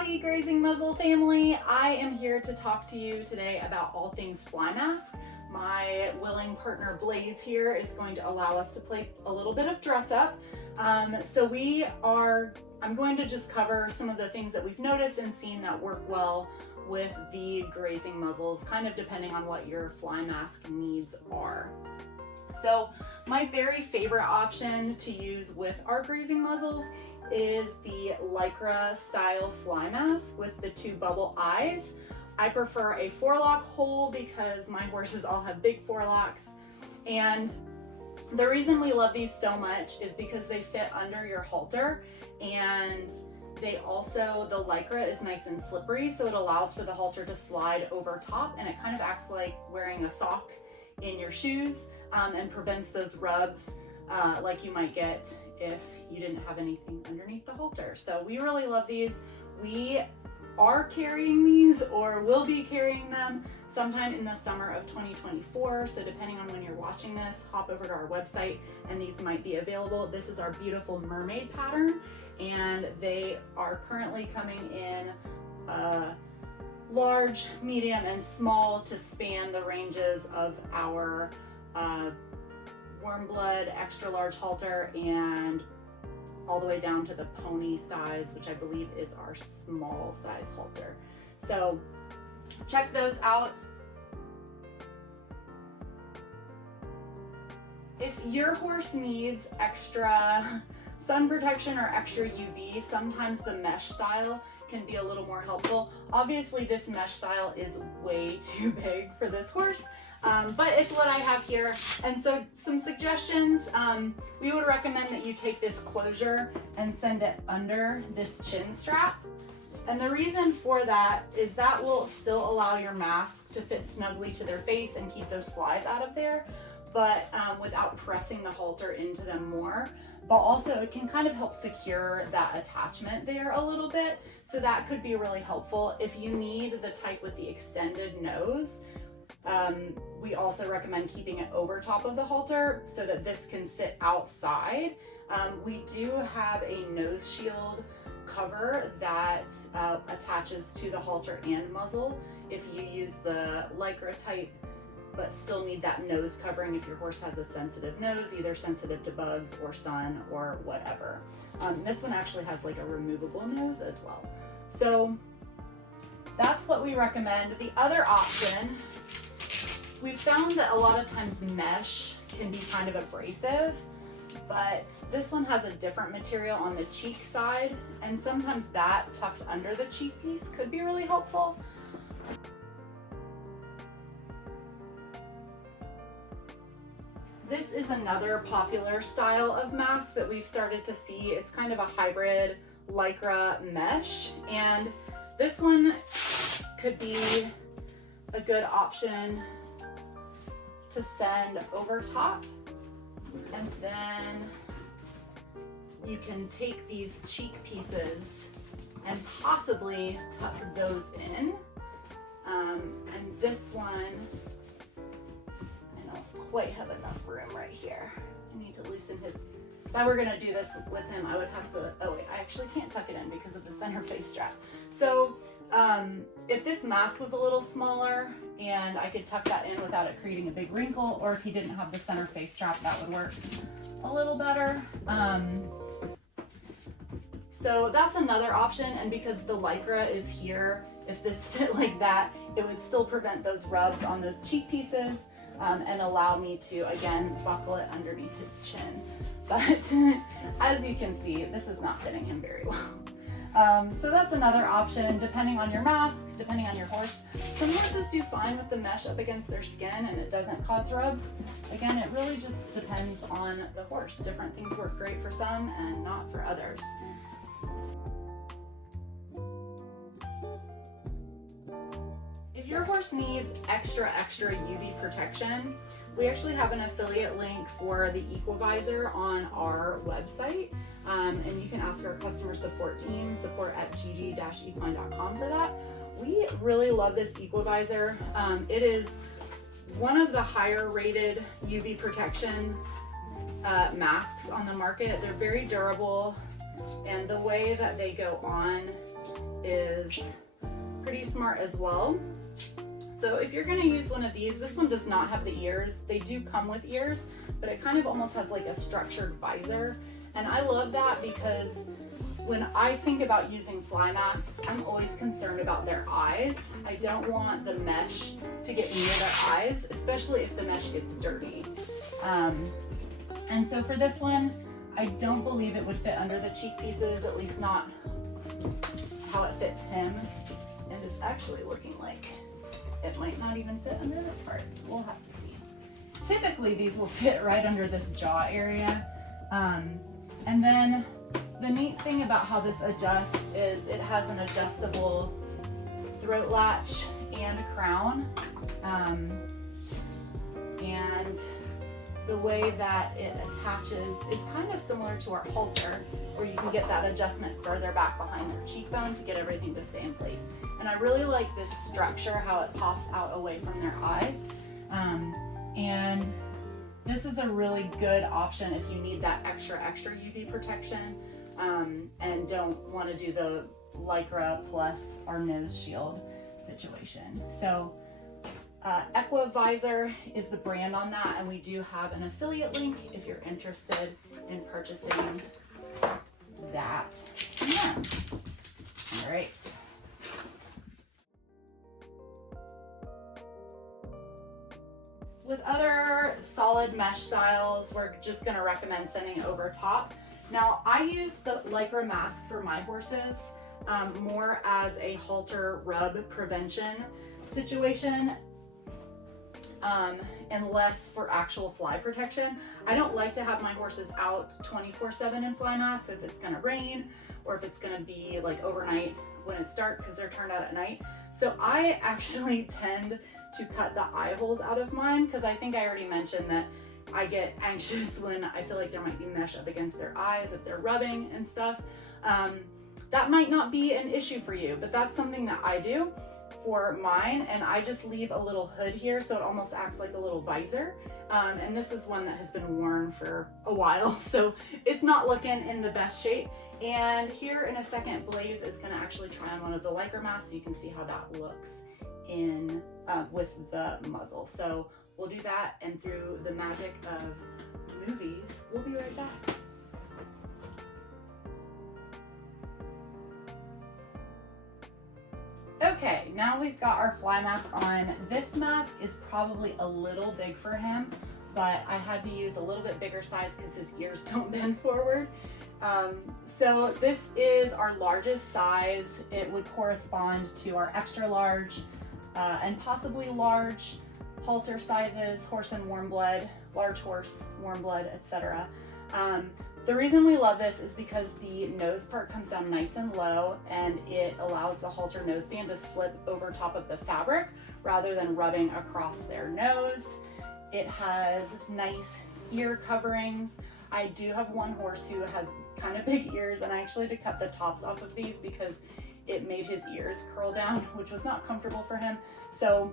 Howdy, Grazing Muzzle family. I am here to talk to you today about all things fly mask. My willing partner Blaze here is going to allow us to play a little bit of dress up. I'm going to just cover some of the things that we've noticed and seen that work well with the grazing muzzles, kind of depending on what your fly mask needs are. So my very favorite option to use with our grazing muzzles is the Lycra style fly mask with the 2 bubble eyes. I prefer a forelock hole because my horses all have big forelocks, and the reason we love these so much is because they fit under your halter, and they also, the Lycra is nice and slippery, so it allows for the halter to slide over top, and it kind of acts like wearing a sock in your shoes, and prevents those rubs like you might get if you didn't have anything underneath the halter. So we really love these. We are carrying these, or will be carrying them sometime in the summer of 2024. So depending on when you're watching this, hop over to our website and these might be available. This is our beautiful mermaid pattern, and they are currently coming in large, medium, and small to span the ranges of our warm blood, extra large halter, and all the way down to the pony size, which I believe is our small size halter. So check those out. If your horse needs extra sun protection or extra UV, sometimes the mesh style can be a little more helpful. Obviously this mesh style is way too big for this horse, but it's what I have here. And so some suggestions, we would recommend that you take this closure and send it under this chin strap. And the reason for that is that will still allow your mask to fit snugly to their face and keep those flies out of there, but without pressing the halter into them more. But also it can kind of help secure that attachment there a little bit. So that could be really helpful. If you need the type with the extended nose, we also recommend keeping it over top of the halter so that this can sit outside. We do have a nose shield cover that attaches to the halter and muzzle if you use the Lycra type, but still need that nose covering if your horse has a sensitive nose, either sensitive to bugs or sun or whatever. This one actually has like a removable nose as well. So that's what we recommend. The other option, we've found that a lot of times mesh can be kind of abrasive, but this one has a different material on the cheek side, and sometimes that tucked under the cheek piece could be really helpful. This is another popular style of mask that we've started to see. It's kind of a hybrid Lycra mesh, and this one could be a good option to send over top, and then you can take these cheek pieces and possibly tuck those in. And this one, quite have enough room right here. I need to loosen his, if I were gonna do this with him, I would have to, oh wait, I actually can't tuck it in because of the center face strap. So if this mask was a little smaller and I could tuck that in without it creating a big wrinkle, or if he didn't have the center face strap, that would work a little better. So that's another option, and because the Lycra is here, if this fit like that, it would still prevent those rubs on those cheek pieces, and allow me to, again, buckle it underneath his chin. But as you can see, this is not fitting him very well. So that's another option, depending on your mask, depending on your horse. Some horses do fine with the mesh up against their skin and it doesn't cause rubs. Again, it really just depends on the horse. Different things work great for some and not for others. If your horse needs extra UV protection, we actually have an affiliate link for the EquiVizor on our website, and you can ask our customer support team, support@gg-equine.com, for that. We really love this EquiVizor. It is one of the higher rated UV protection masks on the market. They're very durable, and the way that they go on is pretty smart as well. So if you're gonna use one of these, this one does not have the ears. They do come with ears, but it kind of almost has like a structured visor. And I love that because when I think about using fly masks, I'm always concerned about their eyes. I don't want the mesh to get near their eyes, especially if the mesh gets dirty. And so for this one, I don't believe it would fit under the cheek pieces, at least not how it fits him. And it's actually looking like it might not even fit under this part. We'll have to see. Typically these will fit right under this jaw area. And then the neat thing about how this adjusts is it has an adjustable throat latch and a crown. And the way that it attaches is kind of similar to our halter, where you can get that adjustment further back behind their cheekbone to get everything to stay in place. And I really like this structure, how it pops out away from their eyes. And this is a really good option if you need that extra UV protection and don't want to do the Lycra plus our nose shield situation. So EquiVizor is the brand on that, and we do have an affiliate link if you're interested in purchasing that. Yeah. All right. With other solid mesh styles, we're just gonna recommend sending over top. Now, I use the Lycra mask for my horses more as a halter rub prevention situation and less for actual fly protection. I don't like to have my horses out 24/7 in fly masks if it's gonna rain or if it's gonna be like overnight when it's dark because they're turned out at night. So I actually tend to cut the eye holes out of mine because I think I already mentioned that I get anxious when I feel like there might be mesh up against their eyes if they're rubbing and stuff. That might not be an issue for you, but that's something that I do for mine, and I just leave a little hood here so it almost acts like a little visor. And this is one that has been worn for a while, so it's not looking in the best shape. And here in a second, Blaze is gonna actually try on one of the Lycra masks so you can see how that looks in with the muzzle. So we'll do that, and through the magic of movies, we'll be right back. Okay, now we've got our fly mask on. This mask is probably a little big for him, but I had to use a little bit bigger size because his ears don't bend forward. So this is our largest size. It would correspond to our extra large and possibly large halter sizes, horse and warm blood, large horse, warm blood, etc. The reason we love this is because the nose part comes down nice and low, and it allows the halter noseband to slip over top of the fabric rather than rubbing across their nose. It has nice ear coverings. I do have one horse who has kind of big ears, and I actually had to cut the tops off of these because it made his ears curl down, which was not comfortable for him. So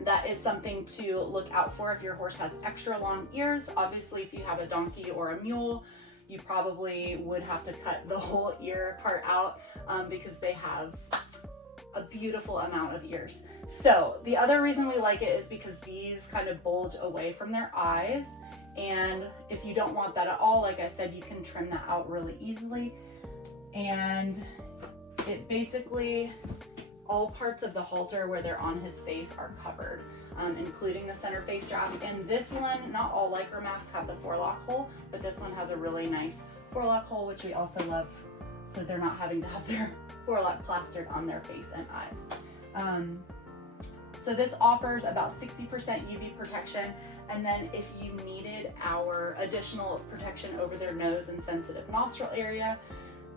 that is something to look out for if your horse has extra long ears. Obviously, if you have a donkey or a mule, you probably would have to cut the whole ear part out because they have a beautiful amount of ears. So the other reason we like it is because these kind of bulge away from their eyes. And if you don't want that at all, like I said, you can trim that out really easily. And it basically, all parts of the halter where they're on his face are covered, including the center face strap. And this one, not all Lycra masks have the forelock hole, but this one has a really nice forelock hole, which we also love, so they're not having to have their forelock plastered on their face and eyes. So this offers about 60% UV protection. And then if you needed our additional protection over their nose and sensitive nostril area,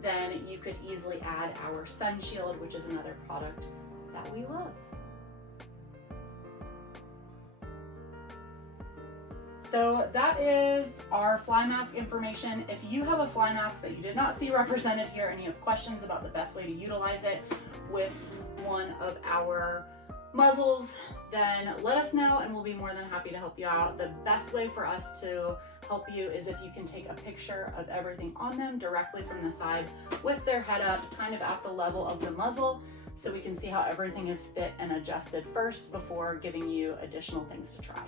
then you could easily add our sun shield, which is another product that we love. So that is our fly mask information. If you have a fly mask that you did not see represented here and you have questions about the best way to utilize it with one of our muzzles, then let us know and we'll be more than happy to help you out. The best way for us to help you is if you can take a picture of everything on them directly from the side with their head up, kind of at the level of the muzzle, so we can see how everything is fit and adjusted first before giving you additional things to try.